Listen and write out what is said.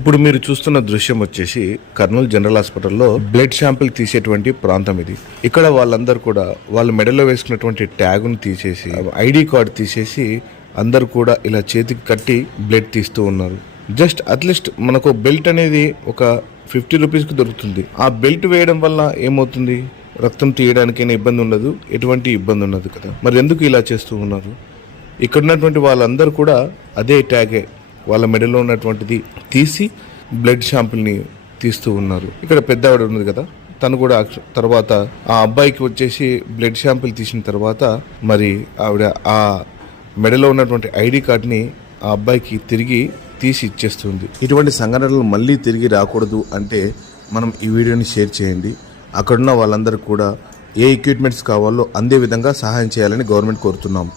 ఇప్పుడు మీరు చూస్తున్న దృశ్యం వచ్చేసి కర్నూలు జనరల్ హాస్పిటల్లో బ్లడ్ శాంపిల్ తీసేటువంటి ప్రాంతం ఇది. ఇక్కడ వాళ్ళందరూ కూడా వాళ్ళ మెడలో వేసుకున్నటువంటి ట్యాగును తీసేసి ఐడి కార్డు తీసేసి అందరు కూడా ఇలా చేతికి కట్టి బ్లడ్ తీస్తూ ఉన్నారు. జస్ట్ అట్లీస్ట్ మనకు బెల్ట్ అనేది ఒక 50 రూపీస్కి దొరుకుతుంది. ఆ బెల్ట్ వేయడం వల్ల ఏమవుతుంది, రక్తం తీయడానికైనా ఇబ్బంది ఉండదు, ఎటువంటి ఇబ్బంది ఉండదు కదా. మరి ఎందుకు ఇలా చేస్తూ ఉన్నారు? ఇక్కడ ఉన్నటువంటి వాళ్ళందరూ కూడా అదే ట్యాగే వాళ్ళ మెడలో ఉన్నటువంటిది తీసి బ్లడ్ శాంపిల్ని తీస్తూ ఉన్నారు. ఇక్కడ పెద్ద ఆవిడ ఉన్నది కదా, తను కూడా తర్వాత ఆ అబ్బాయికి వచ్చేసి బ్లడ్ శాంపిల్ తీసిన తర్వాత మరి ఆవిడ ఆ మెడలో ఉన్నటువంటి ఐడి కార్డ్ని ఆ అబ్బాయికి తిరిగి తీసి ఇచ్చేస్తుంది. ఇటువంటి సంఘటనలు మళ్ళీ తిరిగి రాకూడదు అంటే మనం ఈ వీడియోని షేర్ చేయండి. అక్కడున్న వాళ్ళందరూ కూడా ఏ ఎక్విప్మెంట్స్ కావాలో అందే విధంగా సహాయం చేయాలని గవర్నమెంట్ కోరుతున్నాం.